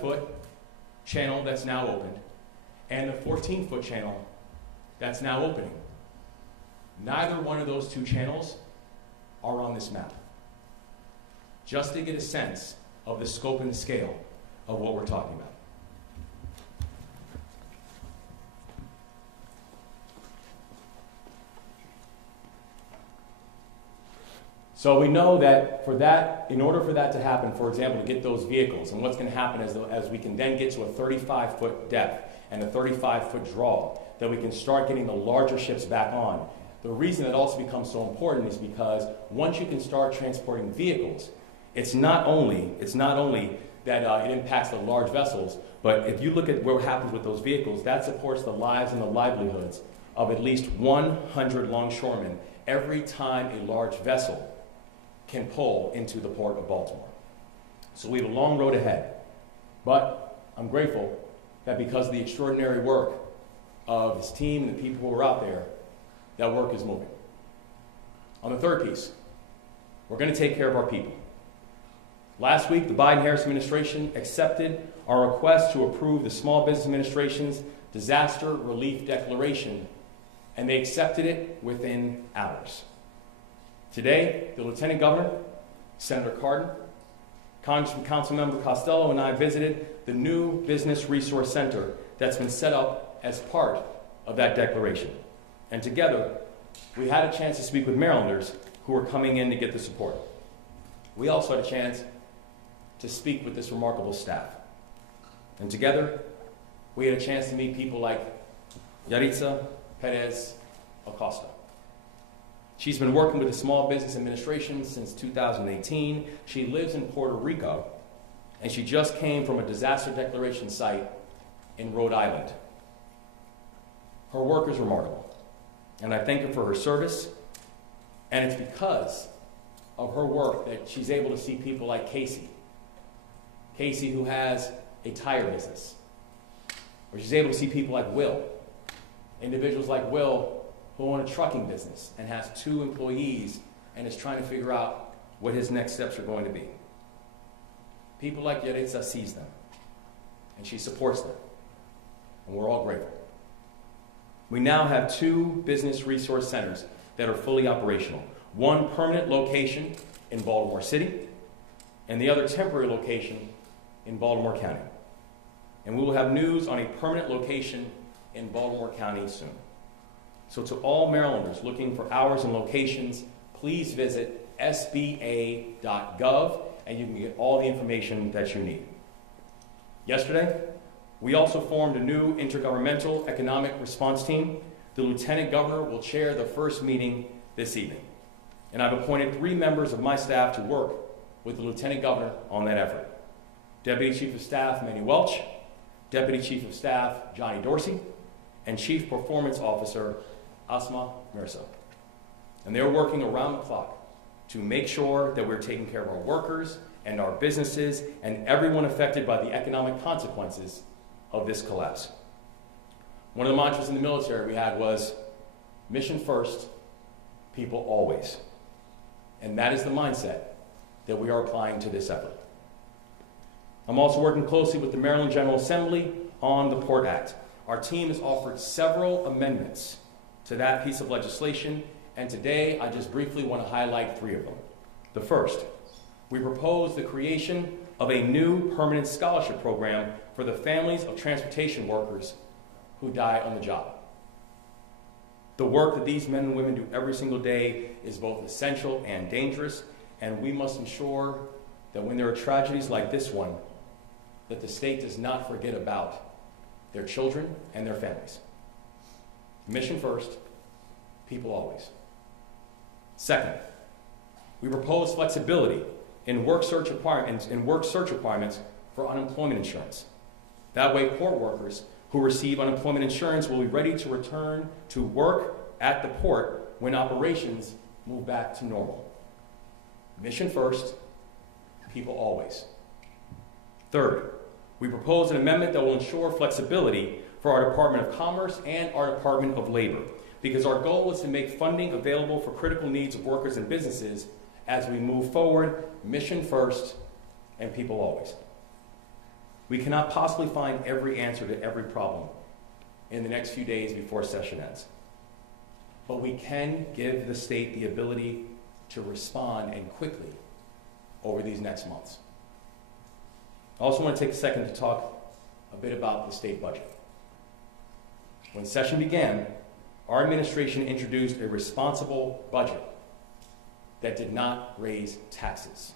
foot channel that's now opened and the 14-foot channel that's now opening. Neither one of those two channels are on this map. Just to get a sense of the scope and the scale of what we're talking about. So we know that in order for that to happen, for example, to get those vehicles, and what's going to happen as we can then get to a 35-foot depth and a 35-foot draw, that we can start getting the larger ships back on. The reason that also becomes so important is because once you can start transporting vehicles, it's not only that it impacts the large vessels, but if you look at what happens with those vehicles, that supports the lives and the livelihoods of at least 100 longshoremen every time a large vessel can pull into the port of Baltimore. So we have a long road ahead, but I'm grateful that because of the extraordinary work of his team and the people who are out there, that work is moving. On the third piece, we're going to take care of our people. Last week, the Biden-Harris administration accepted our request to approve the Small Business Administration's Disaster Relief Declaration, and they accepted it within hours. Today, the Lieutenant Governor, Senator Cardin, Congressman Councilmember Costello, and I visited the new Business Resource Center that's been set up as part of that declaration. And together, we had a chance to speak with Marylanders who were coming in to get the support. We also had a chance to speak with this remarkable staff. And together, we had a chance to meet people like Yaritza Perez Acosta. She's been working with the Small Business Administration since 2018. She lives in Puerto Rico, and she just came from a disaster declaration site in Rhode Island. Her work is remarkable, and I thank her for her service, and it's because of her work that she's able to see people like Casey, who has a tire business, or she's able to see people like Will, individuals like Will who own a trucking business and has 2 employees and is trying to figure out what his next steps are going to be. People like Yaritza sees them, and she supports them, and we're all grateful. We now have 2 business resource centers that are fully operational. One permanent location in Baltimore City, and the other temporary location in Baltimore County. And we will have news on a permanent location in Baltimore County soon. So to all Marylanders looking for hours and locations, please visit sba.gov and you can get all the information that you need. Yesterday, we also formed a new intergovernmental economic response team. The Lieutenant Governor will chair the first meeting this evening. And I've appointed 3 members of my staff to work with the Lieutenant Governor on that effort. Deputy Chief of Staff Manny Welch, Deputy Chief of Staff Johnny Dorsey, and Chief Performance Officer Asma Mirza. And they're working around the clock to make sure that we're taking care of our workers and our businesses and everyone affected by the economic consequences of this collapse. One of the mantras in the military we had was, mission first, people always. And that is the mindset that we are applying to this effort. I'm also working closely with the Maryland General Assembly on the Port Act. Our team has offered several amendments to that piece of legislation, and today I just briefly want to highlight 3 of them. The first, we propose the creation of a new permanent scholarship program for the families of transportation workers who die on the job. The work that these men and women do every single day is both essential and dangerous, and we must ensure that when there are tragedies like this one, that the state does not forget about their children and their families. Mission first, people always. Second, we propose flexibility in work search requirements for unemployment insurance. That way, port workers who receive unemployment insurance will be ready to return to work at the port when operations move back to normal. Mission first, people always. Third, we propose an amendment that will ensure flexibility for our Department of Commerce and our Department of Labor, because our goal is to make funding available for critical needs of workers and businesses as we move forward, mission first, and people always. We cannot possibly find every answer to every problem in the next few days before session ends. But we can give the state the ability to respond, and quickly, over these next months. I also want to take a second to talk a bit about the state budget. When session began, our administration introduced a responsible budget that did not raise taxes.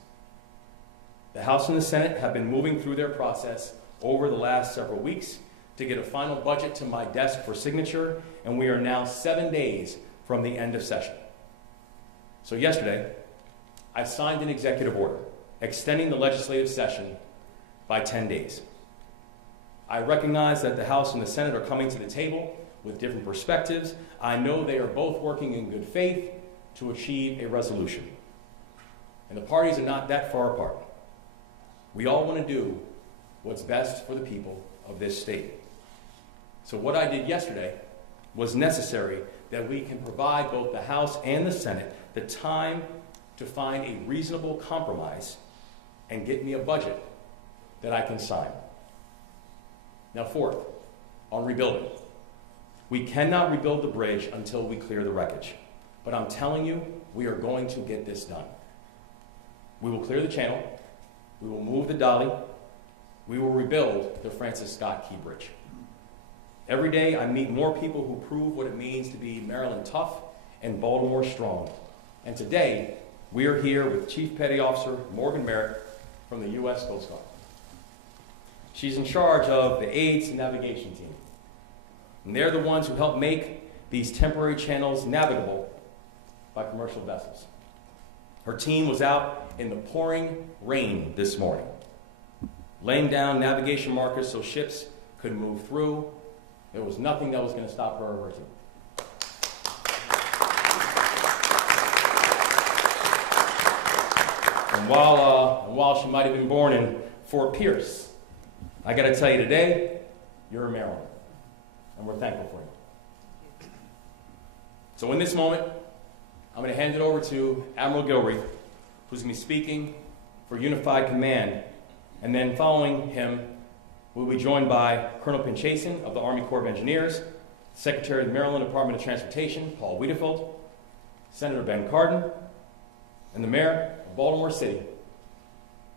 The House and the Senate have been moving through their process over the last several weeks to get a final budget to my desk for signature, and we are now 7 days from the end of session. So yesterday, I signed an executive order extending the legislative session by 10 days. I recognize that the House and the Senate are coming to the table with different perspectives. I know they are both working in good faith to achieve a resolution. And the parties are not that far apart. We all want to do what's best for the people of this state. So what I did yesterday was necessary that we can provide both the House and the Senate the time to find a reasonable compromise and get me a budget that I can sign. Now, fourth, on rebuilding. We cannot rebuild the bridge until we clear the wreckage. But I'm telling you, we are going to get this done. We will clear the channel. We will move the dolly. We will rebuild the Francis Scott Key Bridge. Every day I meet more people who prove what it means to be Maryland tough and Baltimore strong. And today, we are here with Chief Petty Officer Morgan Merritt from the U.S. Coast Guard. She's in charge of the AIDS and navigation team. And they're the ones who help make these temporary channels navigable by commercial vessels. Her team was out in the pouring rain this morning, laying down navigation markers so ships could move through. There was nothing that was going to stop her or her team. And while she might have been born in Fort Pierce, I got to tell you today, you're a Marylander, and we're thankful for you. So in this moment, I'm going to hand it over to Admiral Gilreath, who's going to be speaking for Unified Command, and then following him, we'll be joined by Colonel Pinchason of the Army Corps of Engineers, Secretary of the Maryland Department of Transportation, Paul Wiedefeld, Senator Ben Cardin, and the Mayor of Baltimore City,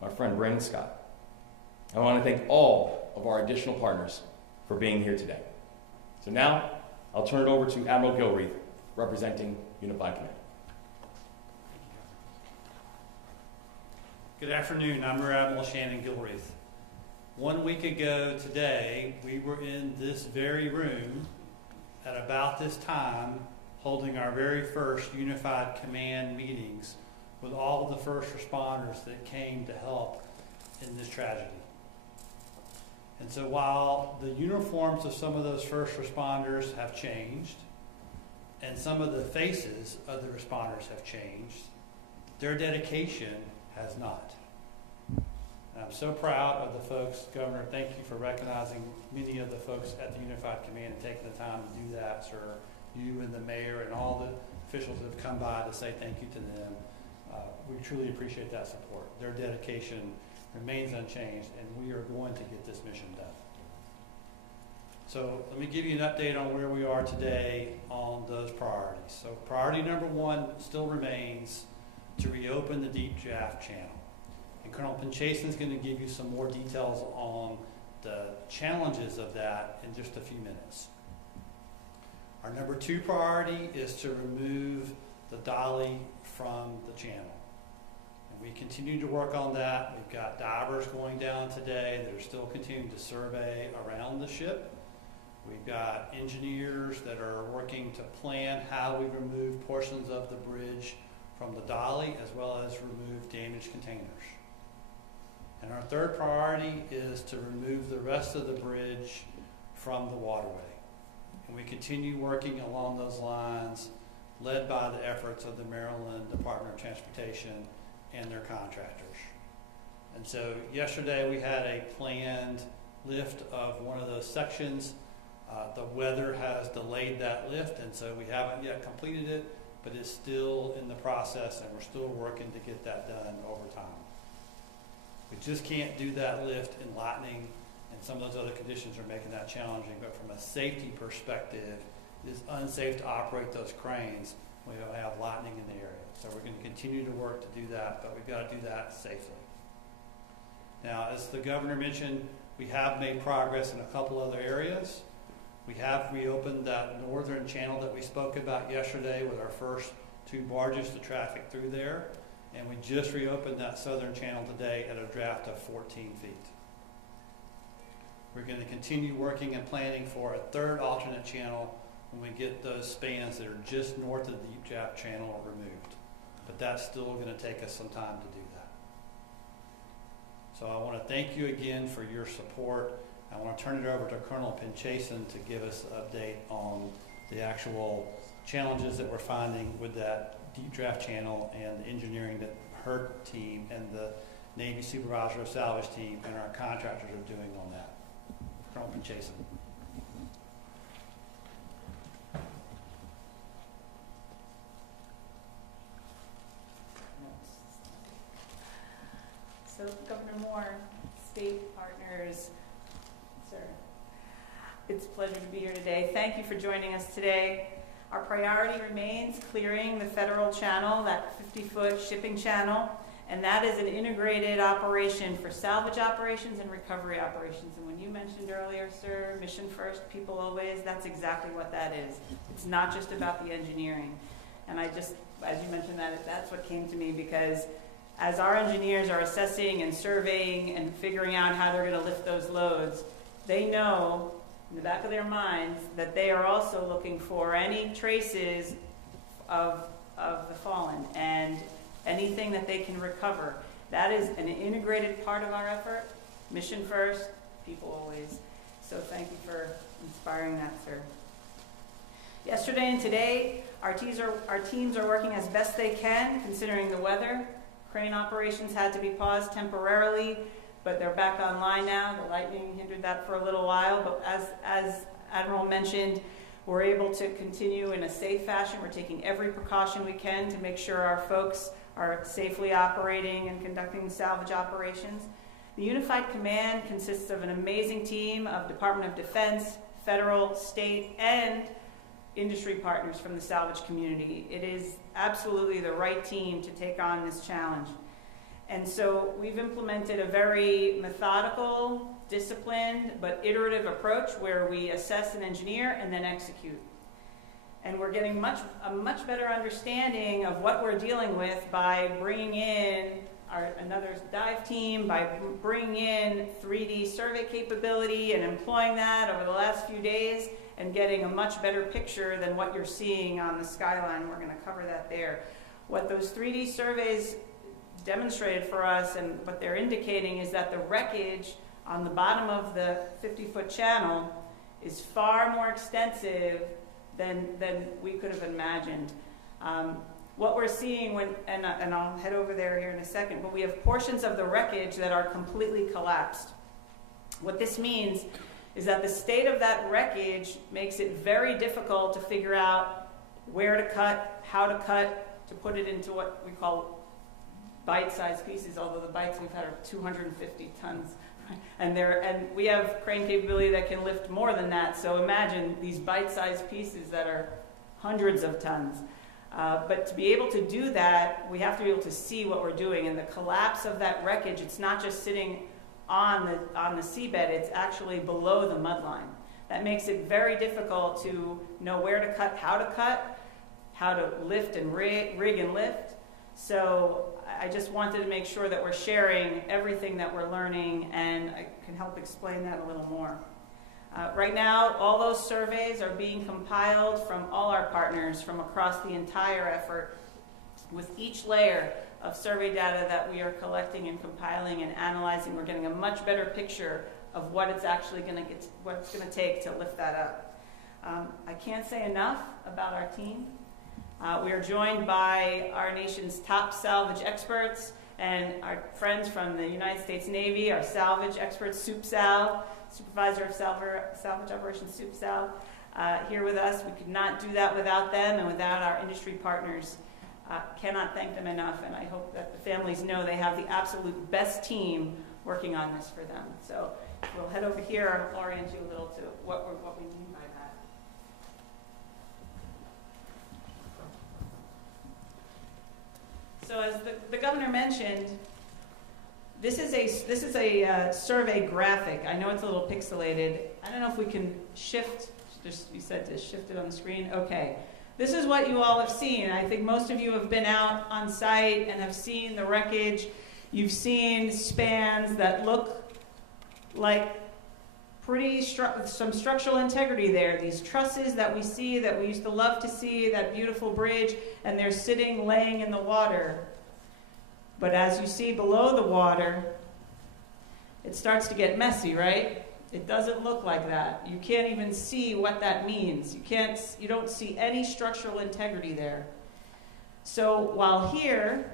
my friend Brandon Scott. I want to thank all of our additional partners for being here today. So now, I'll turn it over to Admiral Gilreath, representing Unified Command. Good afternoon, I'm Rear Admiral Shannon Gilreath. 1 week ago today, we were in this very room at about this time holding our very first Unified Command meetings with all of the first responders that came to help in this tragedy. And so while the uniforms of some of those first responders have changed, and some of the faces of the responders have changed, their dedication has not. And I'm so proud of the folks, Governor, thank you for recognizing many of the folks at the Unified Command and taking the time to do that, sir. You and the mayor and all the officials that have come by to say thank you to them. We truly appreciate that support. Their dedication remains unchanged, and we are going to get this mission done. So let me give you an update on where we are today on those priorities. So priority number one still remains to reopen the Deep Draft Channel. And Colonel Pinchason is going to give you some more details on the challenges of that in just a few minutes. Our number two priority is to remove the dolly from the channel. And we continue to work on that. We've got divers going down today that are still continuing to survey around the ship. We've got engineers that are working to plan how we remove portions of the bridge from the dolly, as well as remove damaged containers. And our third priority is to remove the rest of the bridge from the waterway. And we continue working along those lines, led by the efforts of the Maryland Department of Transportation and their contractors. And so yesterday we had a planned lift of one of those sections. The weather has delayed that lift, and so we haven't yet completed it, but it's still in the process, and we're still working to get that done over time. We just can't do that lift in lightning and some of those other conditions are making that challenging. But from a safety perspective, it is unsafe to operate those cranes when we don't have lightning in the area. So we're going to continue to work to do that, but we've got to do that safely. Now, as the governor mentioned, we have made progress in a couple other areas. We have reopened that northern channel that we spoke about yesterday with our first 2 barges to traffic through there. And we just reopened that southern channel today at a draft of 14 feet. We're going to continue working and planning for a 3rd alternate channel when we get those spans that are just north of the deep draft channel removed. But that's still going to take us some time to do that. So I want to thank you again for your support. I want to turn it over to Colonel Pinchason to give us an update on the actual challenges that we're finding with that deep draft channel and the engineering that her team and the Navy Supervisor of Salvage team and our contractors are doing on that. Colonel Pinchason. So Governor Moore, state partners, sir, it's a pleasure to be here today. Thank you for joining us today. Our priority remains clearing the federal channel, that 50-foot shipping channel, and that is an integrated operation for salvage operations and recovery operations. And when you mentioned earlier, sir, mission first, people always, that's exactly what that is. It's not just about the engineering. And I just, as you mentioned that, that's what came to me, because as our engineers are assessing and surveying and figuring out how they're going to lift those loads, they know in the back of their minds that they are also looking for any traces of the fallen and anything that they can recover. That is an integrated part of our effort. Mission first, people always. So thank you for inspiring that, sir. Yesterday and today, our teams are working as best they can, considering the weather. Crane operations had to be paused temporarily, but they're back online now. The lightning hindered that for a little while, but as Admiral mentioned, we're able to continue in a safe fashion. We're taking every precaution we can to make sure our folks are safely operating and conducting salvage operations. The Unified Command consists of an amazing team of Department of Defense, federal, state, and industry partners from the salvage community. It is absolutely the right team to take on this challenge. And so we've implemented a very methodical, disciplined, but iterative approach where we assess and engineer and then execute. And we're getting a much better understanding of what we're dealing with by bringing in another dive team, by bringing in 3D survey capability and employing that over the last few days and getting a much better picture than what you're seeing on the skyline. We're going to cover that there. What those 3D surveys demonstrated for us and what they're indicating is that the wreckage on the bottom of the 50-foot channel is far more extensive than we could have imagined. What we're seeing and I'll head over there here in a second, but we have portions of the wreckage that are completely collapsed. What this means is that the state of that wreckage makes it very difficult to figure out where to cut, how to cut, to put it into what we call bite-sized pieces, although the bites we've had are 250 tons. And we have crane capability that can lift more than that, so imagine these bite-sized pieces that are hundreds of tons. But to be able to do that, we have to be able to see what we're doing. And the collapse of that wreckage, it's not just sitting on the seabed, it's actually below the mud line. That makes it very difficult to know where to cut, how to lift and rig and lift. So I just wanted to make sure that we're sharing everything that we're learning, and I can help explain that a little more. Right now, all those surveys are being compiled from all our partners from across the entire effort. With each layer of survey data that we are collecting and compiling and analyzing, we're getting a much better picture of what it's actually going to take to lift that up. I can't say enough about our team. We are joined by our nation's top salvage experts and our friends from the United States Navy, our salvage experts, SoupSal, Supervisor of Salvage Operations, SoupSal, here with us. We could not do that without them and without our industry partners. Cannot thank them enough, and I hope that the families know they have the absolute best team working on this for them. So we'll head over here and orient you a little to what we mean by that. So as the governor mentioned, this is a survey graphic. I know it's a little pixelated. I don't know if we can shift. You said to shift it on the screen. Okay. This is what you all have seen. I think most of you have been out on site and have seen the wreckage. You've seen spans that look like some structural integrity there. These trusses that we see, that we used to love to see, that beautiful bridge, and they're sitting, laying in the water. But as you see below the water, it starts to get messy, right? It doesn't look like that. You can't even see what that means. You don't see any structural integrity there. So while here,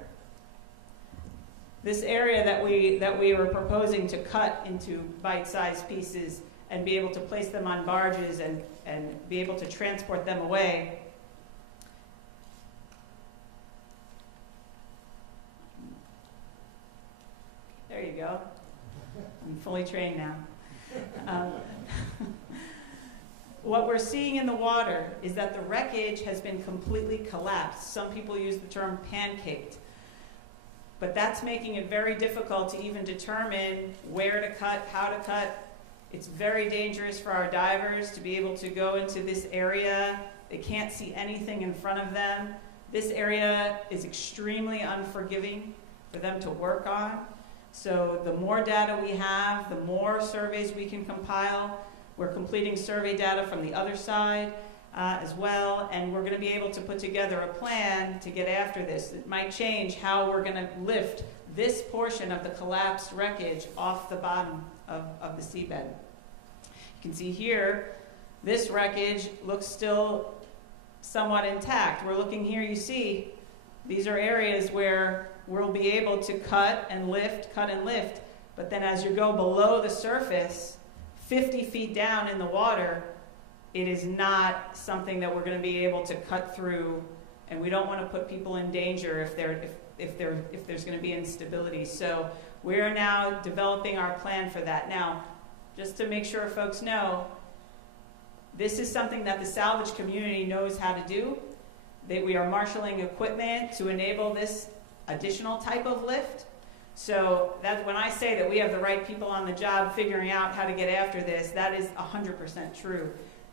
this area that we were proposing to cut into bite-sized pieces and be able to place them on barges and be able to transport them away, there you go. I'm fully trained now. What we're seeing in the water is that the wreckage has been completely collapsed. Some people use the term pancaked. But that's making it very difficult to even determine where to cut, how to cut. It's very dangerous for our divers to be able to go into this area. They can't see anything in front of them. This area is extremely unforgiving for them to work on. So the more data we have, the more surveys we can compile. We're completing survey data from the other side as well, and we're going to be able to put together a plan to get after this. It might change how we're going to lift this portion of the collapsed wreckage off the bottom of the seabed. You can see here, this wreckage looks still somewhat intact. We're looking here, you see, these are areas where we'll be able to cut and lift, but then as you go below the surface, 50 feet down in the water, it is not something that we're going to be able to cut through, and we don't want to put people in danger if there's going to be instability. So we're now developing our plan for that. Now, just to make sure folks know, this is something that the salvage community knows how to do. That we are marshaling equipment to enable this additional type of lift. So that's when I say that we have the right people on the job figuring out how to get after this, that is 100% true.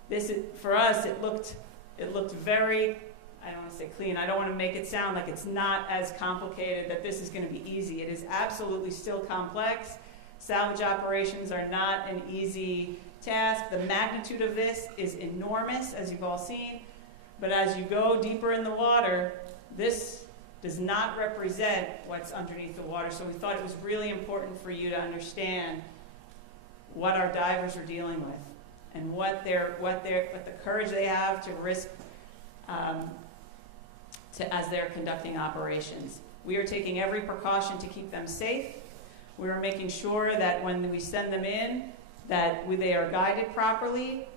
This is, for us, it looked very, I don't want to say clean, I don't want to make it sound like it's not as complicated, that this is going to be easy. It is absolutely still complex. Salvage operations are not an easy task. The magnitude of this is enormous, as you've all seen. But as you go deeper in the water, this does not represent what's underneath the water. So we thought it was really important for you to understand what our divers are dealing with and what the courage they have to risk as they're conducting operations. We are taking every precaution to keep them safe. We are making sure that when we send them in, that they are guided properly,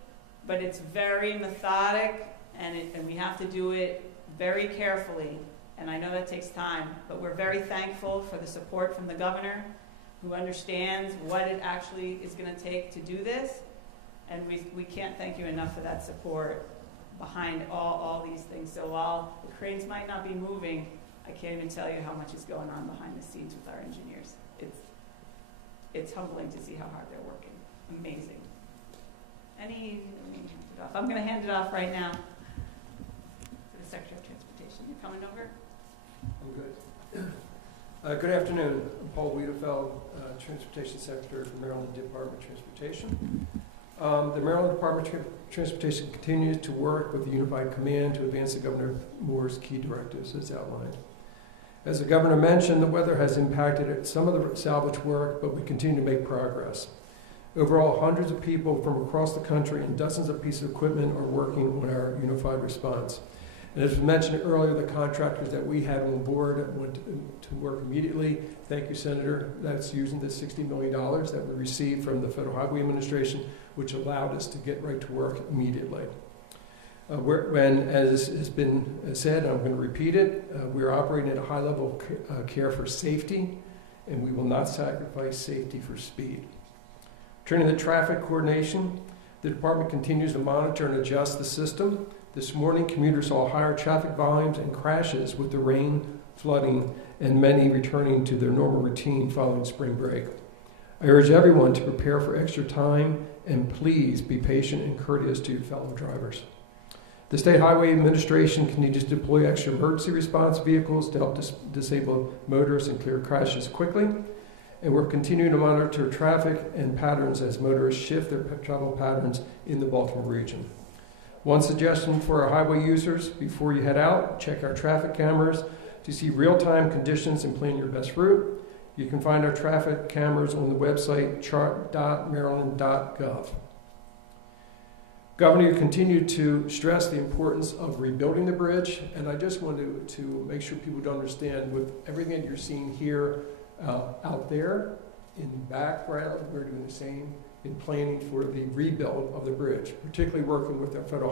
but it's very methodic, and we have to do it very carefully. And I know that takes time, but we're very thankful for the support from the governor, who understands what it actually is going to take to do this. And we can't thank you enough for that support behind all these things. So while the cranes might not be moving, I can't even tell you how much is going on behind the scenes with our engineers. It's humbling to see how hard they're working. Amazing. I'm going to hand it off right now to the Secretary of Transportation. You're coming over? I'm good. Good afternoon. I'm Paul Wiedefeld, Transportation Secretary for Maryland Department of Transportation. The Maryland Department of Transportation continues to work with the Unified Command to advance the Governor Moore's key directives as outlined. As the Governor mentioned, the weather has impacted some of the salvage work, but we continue to make progress. Overall, hundreds of people from across the country and dozens of pieces of equipment are working on our unified response. And as was mentioned earlier, the contractors that we had on board went to work immediately. Thank you, Senator. That's using the $60 million that we received from the Federal Highway Administration, which allowed us to get right to work immediately. As has been said, and I'm going to repeat it, we're operating at a high level of care for safety, and we will not sacrifice safety for speed. Turning to traffic coordination, the department continues to monitor and adjust the system. This morning, commuters saw higher traffic volumes and crashes with the rain, flooding, and many returning to their normal routine following spring break. I urge everyone to prepare for extra time and please be patient and courteous to your fellow drivers. The State Highway Administration continues to deploy extra emergency response vehicles to help disable motorists and clear crashes quickly. And we're continuing to monitor traffic and patterns as motorists shift their travel patterns in the Baltimore region. One suggestion for our highway users: before you head out, check our traffic cameras to see real-time conditions and plan your best route. You can find our traffic cameras on the website chart.maryland.gov. Governor, you continue to stress the importance of rebuilding the bridge, and I just wanted to make sure people understand, with everything that you're seeing here out there in the background, we're doing the same in planning for the rebuild of the bridge, particularly working with our Federal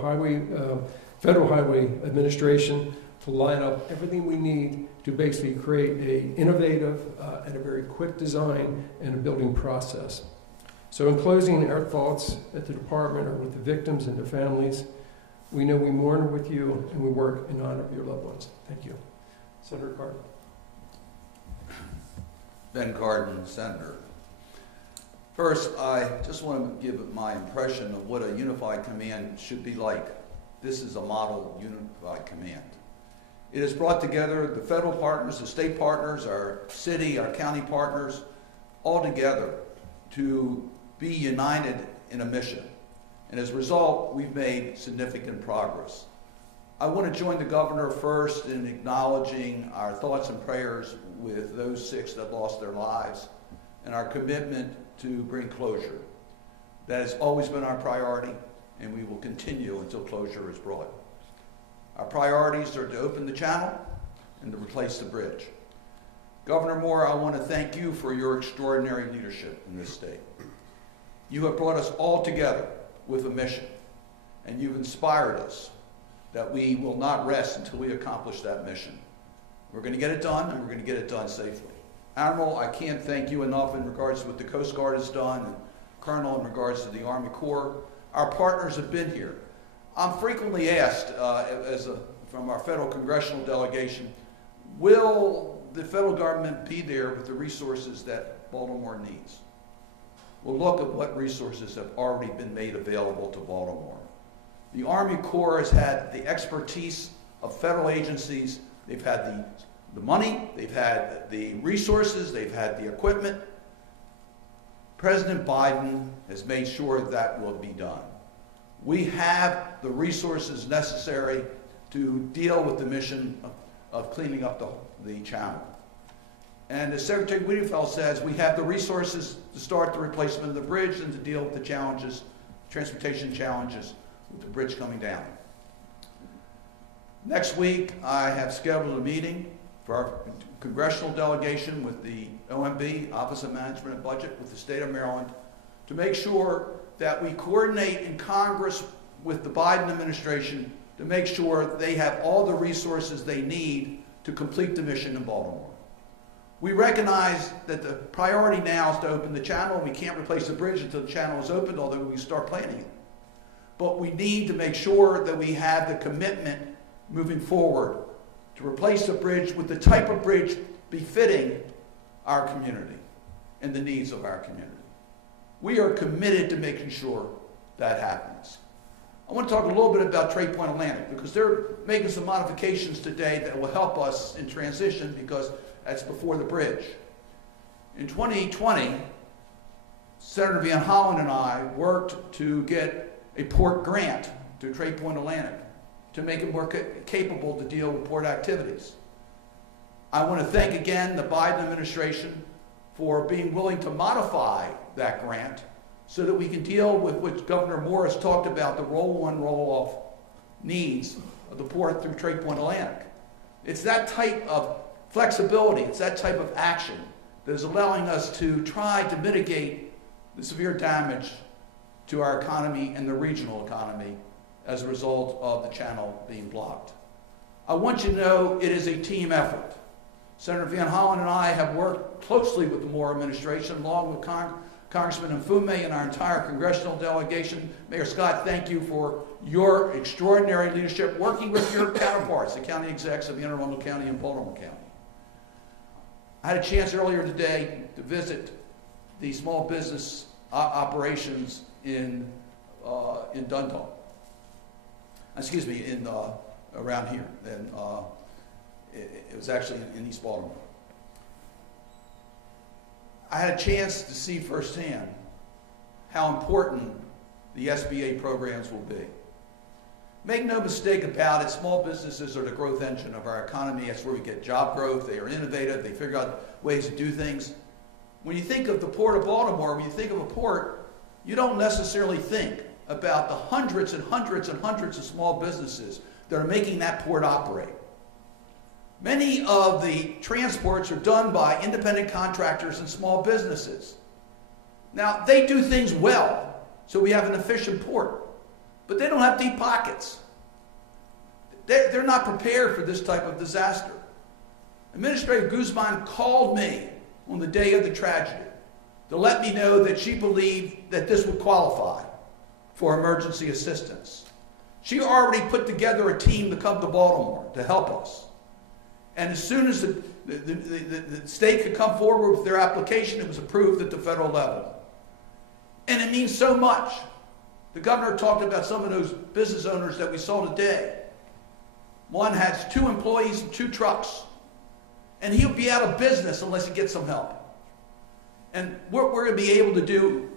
Highway Administration to line up everything we need to basically create an innovative and a very quick design and a building process. So in closing, our thoughts at the department are with the victims and their families. We know we mourn with you and we work in honor of your loved ones. Thank you. Senator Cardin. Ben Cardin, Senator. First, I just want to give my impression of what a unified command should be like. This is a model unified command. It has brought together the federal partners, the state partners, our city, our county partners, all together to be united in a mission. And as a result, we've made significant progress. I want to join the governor first in acknowledging our thoughts and prayers with those 6 that lost their lives and our commitment to bring closure. That has always been our priority, and we will continue until closure is brought. Our priorities are to open the channel and to replace the bridge. Governor Moore, I want to thank you for your extraordinary leadership in this state. You have brought us all together with a mission, and you've inspired us that we will not rest until we accomplish that mission. We're going to get it done, and we're going to get it done safely. Admiral, I can't thank you enough in regards to what the Coast Guard has done, and Colonel, in regards to the Army Corps. Our partners have been here. I'm frequently asked from our federal congressional delegation, will the federal government be there with the resources that Baltimore needs? Well, look at what resources have already been made available to Baltimore. The Army Corps has had the expertise of federal agencies. They've had the money, they've had the resources, they've had the equipment. President Biden has made sure that will be done. We have the resources necessary to deal with the mission of cleaning up the channel. And as Secretary Wiedefeld says, we have the resources to start the replacement of the bridge and to deal with the challenges, transportation challenges with the bridge coming down. Next week, I have scheduled a meeting for our congressional delegation with the OMB, Office of Management and Budget, with the state of Maryland, to make sure that we coordinate in Congress with the Biden administration to make sure they have all the resources they need to complete the mission in Baltimore. We recognize that the priority now is to open the channel. We can't replace the bridge until the channel is opened, although we start planning it. But we need to make sure that we have the commitment moving forward to replace the bridge with the type of bridge befitting our community and the needs of our community. We are committed to making sure that happens. I want to talk a little bit about Trade Point Atlantic because they're making some modifications today that will help us in transition because that's before the bridge. In 2020, Senator Van Hollen and I worked to get a port grant to Trade Point Atlantic to make it more capable to deal with port activities. I want to thank again the Biden administration for being willing to modify that grant so that we can deal with what Governor Moore has talked about, the roll-on, roll-off needs of the port through Trade Point Atlantic. It's that type of flexibility, it's that type of action that is allowing us to try to mitigate the severe damage to our economy and the regional economy as a result of the channel being blocked. I want you to know it is a team effort. Senator Van Hollen and I have worked closely with the Moore administration along with Congressman Mfume and our entire congressional delegation. Mayor Scott, thank you for your extraordinary leadership working with your counterparts, the county execs of Anne Arundel County and Baltimore County. I had a chance earlier today to visit the small business operations in Dundalk. Excuse me, around here. And it was actually in East Baltimore. I had a chance to see firsthand how important the SBA programs will be. Make no mistake about it, small businesses are the growth engine of our economy. That's where we get job growth. They are innovative. They figure out ways to do things. When you think of the Port of Baltimore, when you think of a port, you don't necessarily think about the hundreds and hundreds and hundreds of small businesses that are making that port operate. Many of the transports are done by independent contractors and small businesses. Now, they do things well, so we have an efficient port, but they don't have deep pockets. They're not prepared for this type of disaster. Administrator Guzman called me on the day of the tragedy to let me know that she believed that this would qualify for emergency assistance. She already put together a team to come to Baltimore to help us. And as soon as the state could come forward with their application, it was approved at the federal level. And it means so much. The governor talked about some of those business owners that we saw today. One has 2 employees and 2 trucks. And he'll be out of business unless he gets some help. And what we're going to be able to do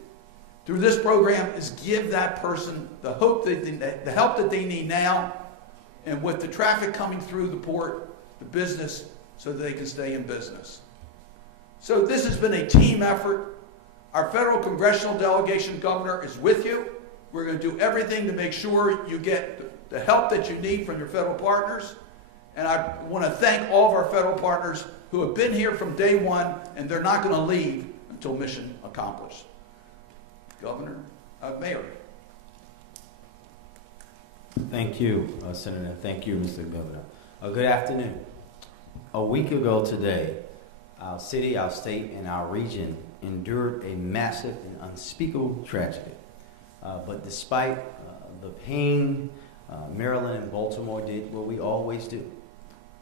through this program is give that person the hope the help that they need now, and with the traffic coming through the port, the business, so that they can stay in business. So this has been a team effort. Our federal congressional delegation, Governor, is with you. We're going to do everything to make sure you get the help that you need from your federal partners. And I want to thank all of our federal partners who have been here from day one, and they're not going to leave until mission accomplished. Mayor. Thank you, Senator. Thank you, Mr. Governor. Good afternoon. A week ago today, our city, our state, and our region endured a massive and unspeakable tragedy. But despite the pain, Maryland and Baltimore did what we always do.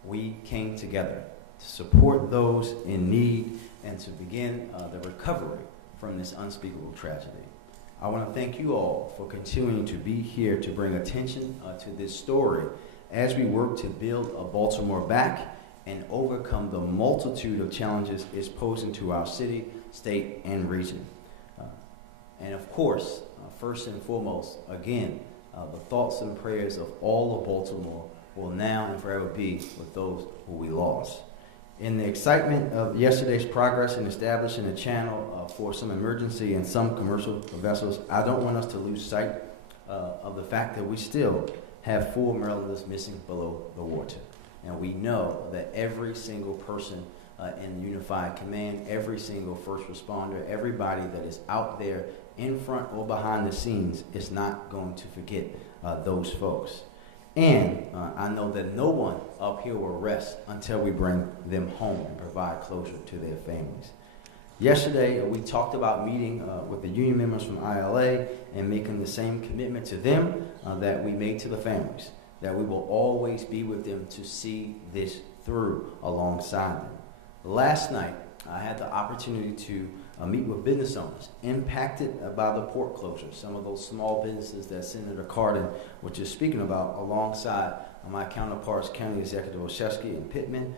We came together to support those in need and to begin the recovery from this unspeakable tragedy. I want to thank you all for continuing to be here to bring attention to this story as we work to build a Baltimore back and overcome the multitude of challenges it's posing to our city, state, and region. And of course, first and foremost, again, the thoughts and prayers of all of Baltimore will now and forever be with those who we lost. In the excitement of yesterday's progress in establishing a channel for some emergency and some commercial vessels, I don't want us to lose sight of the fact that we still have 4 Marylanders missing below the water. And we know that every single person in the Unified Command, every single first responder, everybody that is out there in front or behind the scenes is not going to forget those folks. And I know that no one up here will rest until we bring them home and provide closure to their families. Yesterday, we talked about meeting with the union members from ILA and making the same commitment to them that we made to the families, that we will always be with them to see this through alongside them. Last night, I had the opportunity to meet with business owners impacted by the port closure, some of those small businesses that Senator Cardin was just speaking about, alongside my counterparts, County Executive Olszewski and Pittman,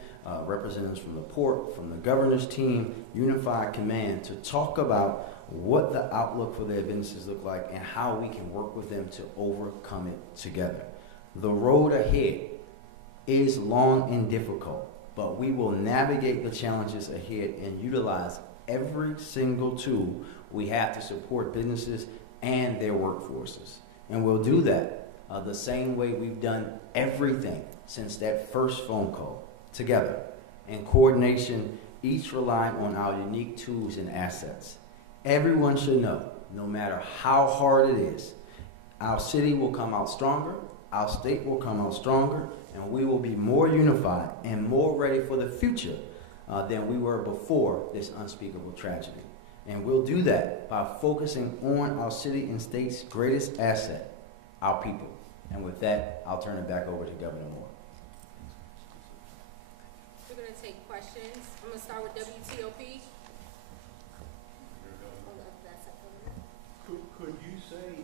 representatives from the port, from the governor's team, Unified Command, to talk about what the outlook for their businesses look like and how we can work with them to overcome it together. The road ahead is long and difficult, but we will navigate the challenges ahead and utilize every single tool we have to support businesses and their workforces. And we'll do that the same way we've done everything since that first phone call, together, in coordination, each relying on our unique tools and assets. Everyone should know, no matter how hard it is, our city will come out stronger, our state will come out stronger, and we will be more unified and more ready for the future than we were before this unspeakable tragedy. And we'll do that by focusing on our city and state's greatest asset, our people. And with that, I'll turn it back over to Governor Moore. We're going to take questions. I'm going to start with WTOP. Could you say,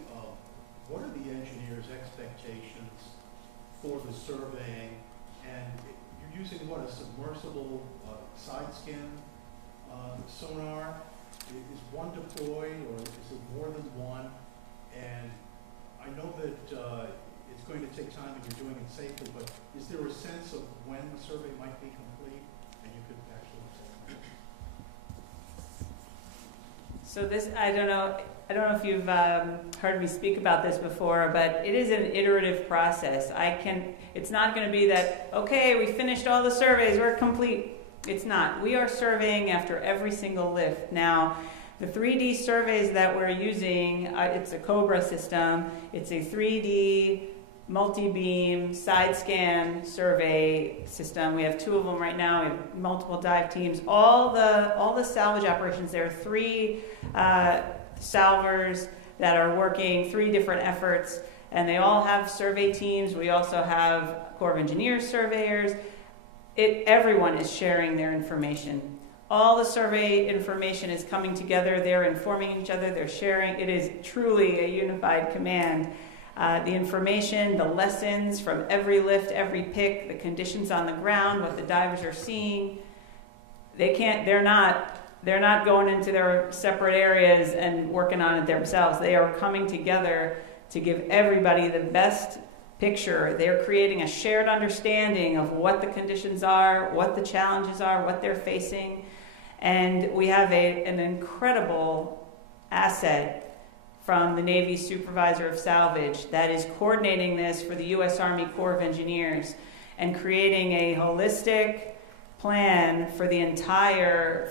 what are the engineers' expectations for the surveying? And you're using what, a submersible side scan sonar? Is one deployed or is it more than one? And I know that it's going to take time and you're doing it safely, but is there a sense of when the survey might be complete and you could actually say? So this, I don't know if you've heard me speak about this before, but it is an iterative process. It's not going to be that, okay, we finished all the surveys, we're complete. It's not. We are surveying after every single lift. Now, the 3D surveys that we're using, it's a COBRA system. It's a 3D multi-beam side scan survey system. We have 2 of them right now. We have multiple dive teams. All the salvage operations, there are 3 salvers that are working 3 different efforts, and they all have survey teams. We also have Corps of Engineers surveyors. Everyone is sharing their information. All the survey information is coming together. They're informing each other. They're sharing. It is truly a unified command. The information, the lessons from every lift, every pick, the conditions on the ground, what the divers are seeing. They're not going into their separate areas and working on it themselves. They are coming together to give everybody the best picture. They're creating a shared understanding of what the conditions are, what the challenges are, what they're facing. And we have an incredible asset from the Navy Supervisor of Salvage that is coordinating this for the U.S. Army Corps of Engineers and creating a holistic plan for the entire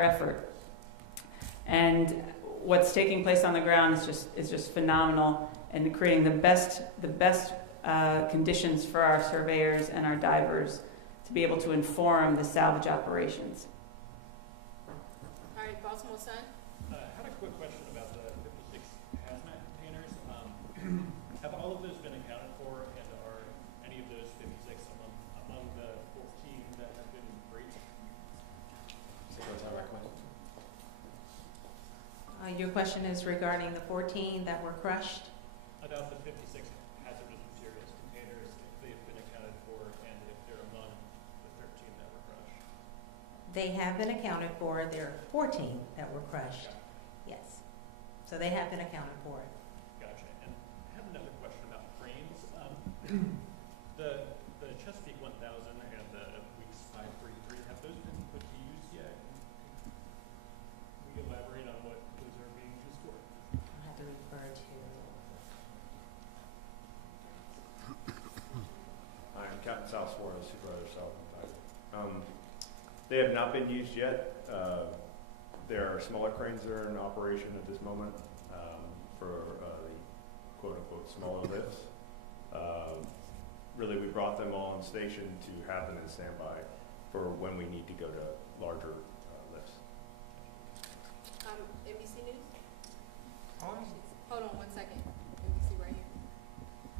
effort. And what's taking place on the ground is just phenomenal, and creating the best conditions for our surveyors and our divers to be able to inform the salvage operations. All right, Baltimore Sun. I had a quick question about the 56 hazmat containers. Have all of those been accounted for, and are any of those 56 among the 14 that have been breached? Your question is regarding the 14 that were crushed? About the 56 hazardous materials containers, if they've been accounted for, and if they're among the 13 that were crushed. They have been accounted for. There are 14 that were crushed. Yeah. Yes. So they have been accounted for. Gotcha. And I have another question about cranes. The Chesapeake 1000 and the Weeks 533, have those been put to use yet? Can we elaborate on what those are being used for? I'll have to refer to. I'm Captain South Florida, Supervisor Salvage. They have not been used yet. There are smaller cranes that are in operation at this moment for the quote-unquote smaller lifts. Really, we brought them all on station to have them in standby for when we need to go to larger lifts. NBC News. Hold on 1 second. NBC right here.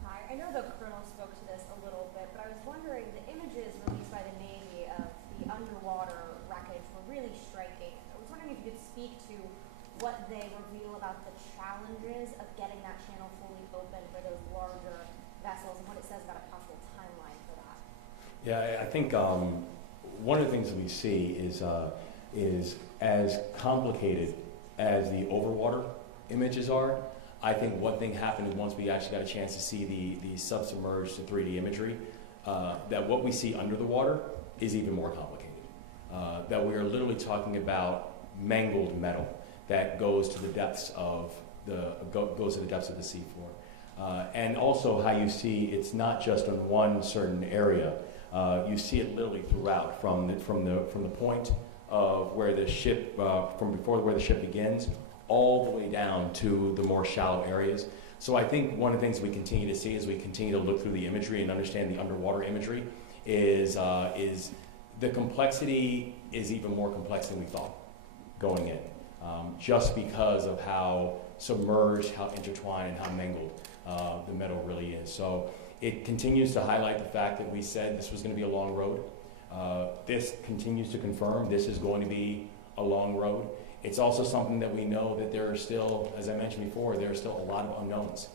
Hi, I know the Colonel spoke to this a little bit, but I was wondering, the images released by the Navy of the underwater wreckage were really striking. I was wondering if you could speak to what they reveal about the challenges of getting that channel fully open for those larger vessels and what it says about a possible timeline for that. Yeah, I think one of the things that we see is as complicated as the overwater images are. I think one thing happened once we actually got a chance to see the submerged to 3D imagery, that what we see under the water is even more complicated. That we are literally talking about mangled metal that goes to the depths of the seafloor, and also how you see it's not just on one certain area. You see it literally throughout, from the point of where the ship, from before where the ship begins, all the way down to the more shallow areas. So I think one of the things we continue to see as we continue to look through the imagery and understand the underwater imagery is the complexity is even more complex than we thought going in. just because of how submerged, how intertwined, and how mangled the metal really is. So it continues to highlight the fact that we said this was going to be a long road. This continues to confirm this is going to be a long road. It's also something that we know that there are still, as I mentioned before, there are still a lot of unknowns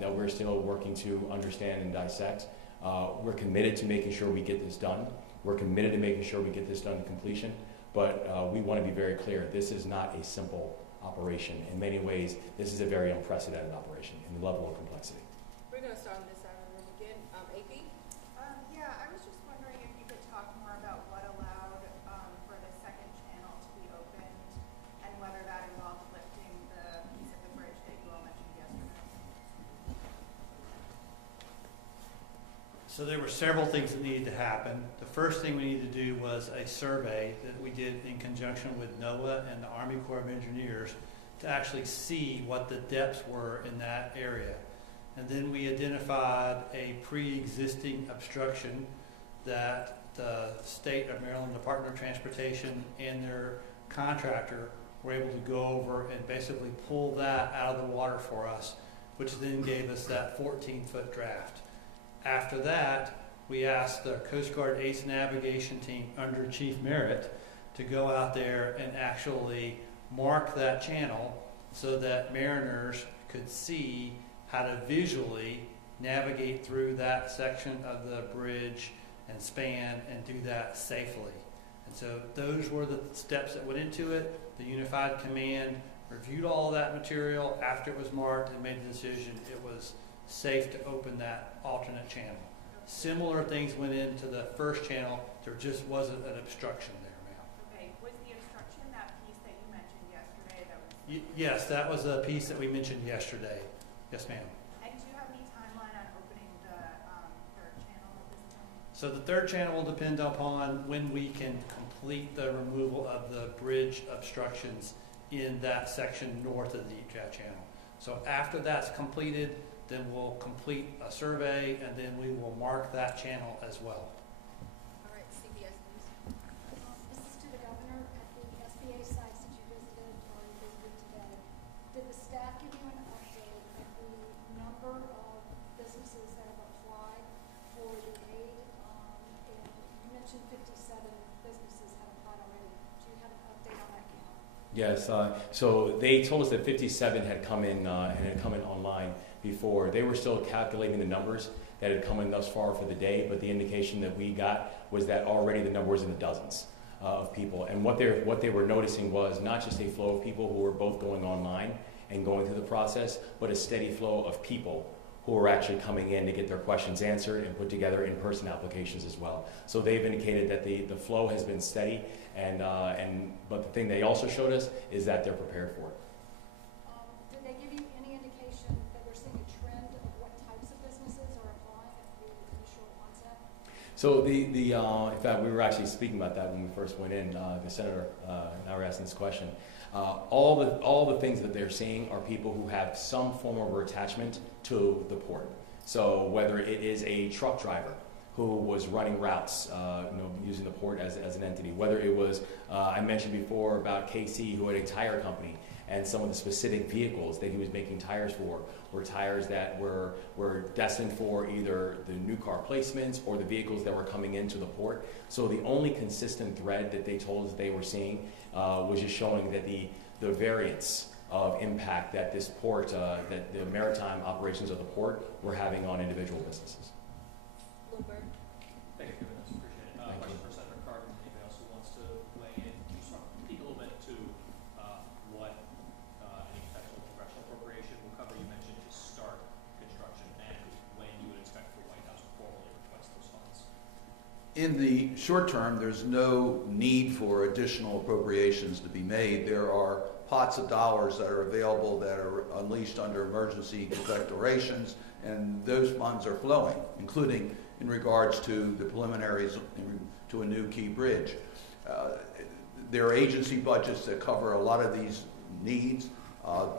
that we're still working to understand and dissect. We're committed to making sure we get this done. We're committed to making sure we get this done to completion. But we want to be very clear, this is not a simple operation. In many ways, this is a very unprecedented operation in the level of complexity. We're going to start on this side of the room again. AP? Yeah, I was just wondering if you could talk more about what allowed for the second channel to be opened and whether that involved lifting the piece of the bridge that you all mentioned yesterday. So there were several things that needed to happen. The first thing we needed to do was a survey that we did in conjunction with NOAA and the Army Corps of Engineers to actually see what the depths were in that area. And then we identified a pre-existing obstruction that the State of Maryland Department of Transportation and their contractor were able to go over and basically pull that out of the water for us, which then gave us that 14-foot draft. After that, we asked the Coast Guard ACE navigation team under Chief Merritt to go out there and actually mark that channel so that mariners could see how to visually navigate through that section of the bridge and span and do that safely. And so those were the steps that went into it. The Unified Command reviewed all of that material after it was marked and made the decision it was safe to open that alternate channel. Similar things went into the first channel. There just wasn't an obstruction there, ma'am. Okay, was the obstruction that piece that you mentioned yesterday that was... Yes, that was a piece that we mentioned yesterday. Yes, ma'am. And do you have any timeline on opening the third channel at this time? So the third channel will depend upon when we can complete the removal of the bridge obstructions in that section north of the Deep Jaff Channel. So after that's completed, then we'll complete a survey, and then we will mark that channel as well. All right, CBS News. This is to the governor. At the SBA sites that you visited or you visited today, did the staff give you an update of the number of businesses that have applied for the aid? And you mentioned 57 businesses have applied already. Do you have an update on that count? Yes, so they told us that 57 had come in and had come in online before. They were still calculating the numbers that had come in thus far for the day, but the indication that we got was that already the number was in the dozens of people. And what they were noticing was not just a flow of people who were both going online and going through the process, but a steady flow of people who were actually coming in to get their questions answered and put together in-person applications as well. So they've indicated that the flow has been steady, but the thing they also showed us is that they're prepared for it. Did they give you any indication that they're seeing a trend of what types of businesses are applying at the initial onset? So in fact, we were actually speaking about that when we first went in. The senator and I were asking this question. All the things that they're seeing are people who have some form of attachment to the port. So whether it is a truck driver who was running routes, using the port as an entity, whether it was I mentioned before about KC who had a tire company, and some of the specific vehicles that he was making tires for were tires that were destined for either the new car placements or the vehicles that were coming into the port. So the only consistent thread that they told us they were seeing was just showing that the variance of impact that this port, that the maritime operations of the port were having on individual businesses. Bloomberg. Thank you, Governor. Appreciate it. Question for Senator Cardin. Anybody else who wants to weigh in? Can you speak a little bit to what any potential congressional appropriation will cover? You mentioned to start construction and when you would expect the White House to formally request those funds. In the short term, there's no need for additional appropriations to be made. There are pots of dollars that are available that are unleashed under emergency declarations, and those funds are flowing, including in regards to the preliminaries to a new key bridge. There are agency budgets that cover a lot of these needs.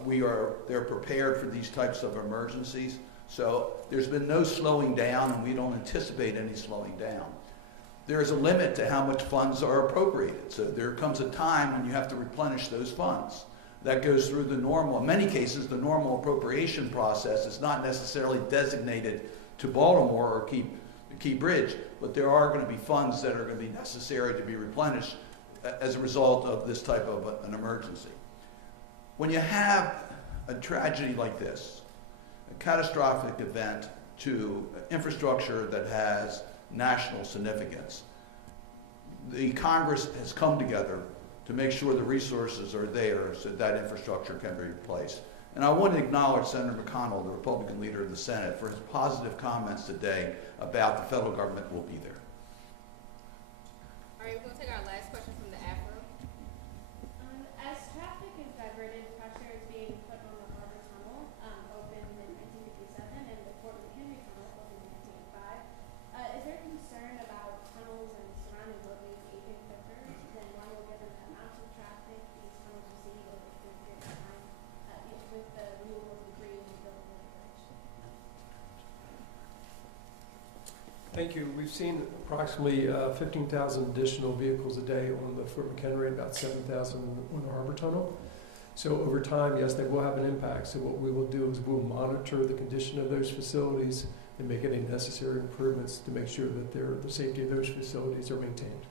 They're prepared for these types of emergencies. So there's been no slowing down, and we don't anticipate any slowing down. there's a limit to how much funds are appropriated. So there comes a time when you have to replenish those funds. That goes through the normal, in many cases, the normal appropriation process is not necessarily designated to Baltimore or Key Bridge, but there are going to be funds that are going to be necessary to be replenished as a result of this type of an emergency. When you have a tragedy like this, a catastrophic event to infrastructure that has national significance, the Congress has come together to make sure the resources are there so that infrastructure can be replaced. And I want to acknowledge Senator McConnell, the Republican leader of the Senate, for his positive comments today about the federal government will be there. All right, we're gonna take our last question from the Afro. As traffic is diverted, pressure is being put on the Harbor Tunnel, opened in 1957, and the Fort McHenry Tunnel, opened in 1905. Is there concern about tunnels and surrounding roadways aging quicker than normal given the amount of traffic these tunnels receive over a period of time, with the removal of debris and the building of the bridge? Thank you. We've seen approximately 15,000 additional vehicles a day on the Fort McHenry and about 7,000 on the Harbor Tunnel. So over time, yes, they will have an impact. So what we will do is we'll monitor the condition of those facilities and make any necessary improvements to make sure that the safety of those facilities are maintained.